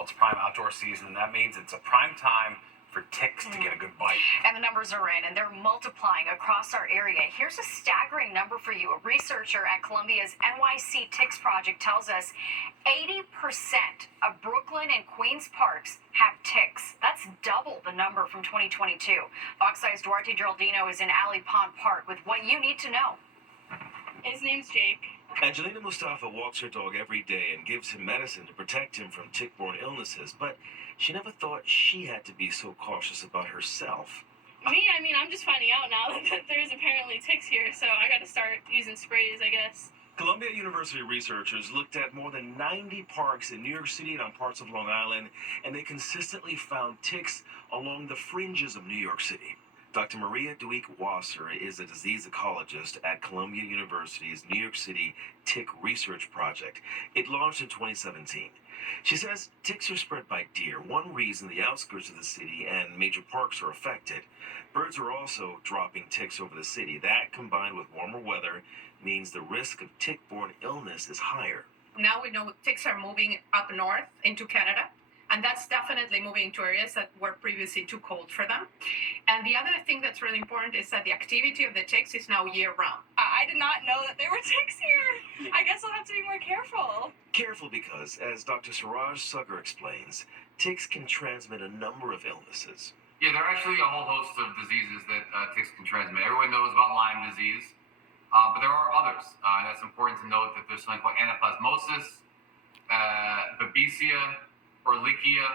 Well, it's prime outdoor season, and that means it's a prime time for ticks to get a good bite. And the numbers are in, and they're multiplying across our area. Here's a staggering number for you. A researcher at Columbia's NYC Ticks Project tells us 80% of Brooklyn and Queens parks have ticks. That's double the number from 2022. Fox 5's Duarte Geraldino is in Alley Pond Park with what you need to know. His name's Jake. Angelina Mustafa walks her dog every day and gives him medicine to protect him from tick-borne illnesses, but she never thought she had to be so cautious about herself. Me? I mean, I'm just finding out now that there's apparently ticks here, so I gotta start using sprays, I guess. Columbia University researchers looked at more than 90 parks in New York City and on parts of Long Island, and they consistently found ticks along the fringes of New York City. Dr. Maria Duick-Wasser is a disease ecologist at Columbia University's New York City Tick Research Project. It launched in 2017. She says ticks are spread by deer, one reason the outskirts of the city and major parks are affected. Birds are also dropping ticks over the city. That, combined with warmer weather, means the risk of tick-borne illness is higher. Now we know ticks are moving up north into Canada. And that's definitely moving to areas that were previously too cold for them. And the other thing that's really important is that the activity of the ticks is now year-round. I did not know that there were ticks here. I guess I'll have to be more careful. Careful because, as Dr. Suraj Sugar explains, ticks can transmit a number of illnesses. Yeah, there are actually a whole host of diseases that ticks can transmit. Everyone knows about Lyme disease, but there are others. That's important to note that there's something called anaplasmosis, babesia, Ehrlichia.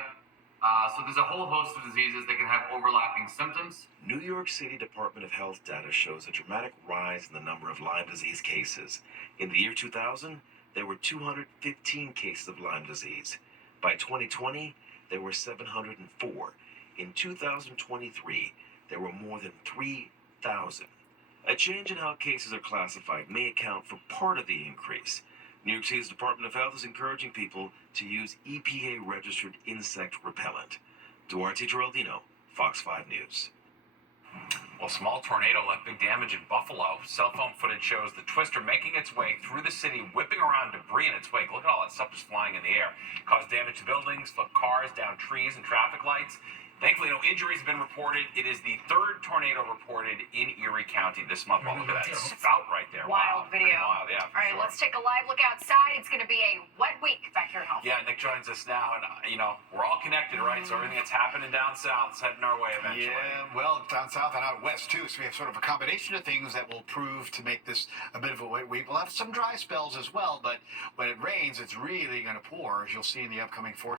So there's a whole host of diseases that can have overlapping symptoms. New York City Department of Health data shows a dramatic rise in the number of Lyme disease cases. In the year 2000, there were 215 cases of Lyme disease. By 2020, there were 704. In 2023, there were more than 3,000. A change in how cases are classified may account for part of the increase. New York City's Department of Health is encouraging people to use EPA-registered insect repellent. Duarte Geraldino, Fox 5 News. Well, a small tornado left big damage in Buffalo. Cell phone footage shows the twister making its way through the city, whipping around debris in its wake. Look at all that stuff just flying in the air. Caused damage to buildings, flipped cars, down trees and traffic lights. Thankfully, no injuries have been reported. It is the third tornado reported in Erie County this month. Well, look at that spout right there. Wild video. Wild, yeah. All right, let's take a live look outside. It's going to be a wet week back here at home. Yeah, Nick joins us now, and we're all connected, right? So everything that's happening down south is heading our way eventually. Yeah, well, down south and out west too. So we have sort of a combination of things that will prove to make this a bit of a wet week. We'll have some dry spells as well, but when it rains, it's really going to pour, as you'll see in the upcoming forecast.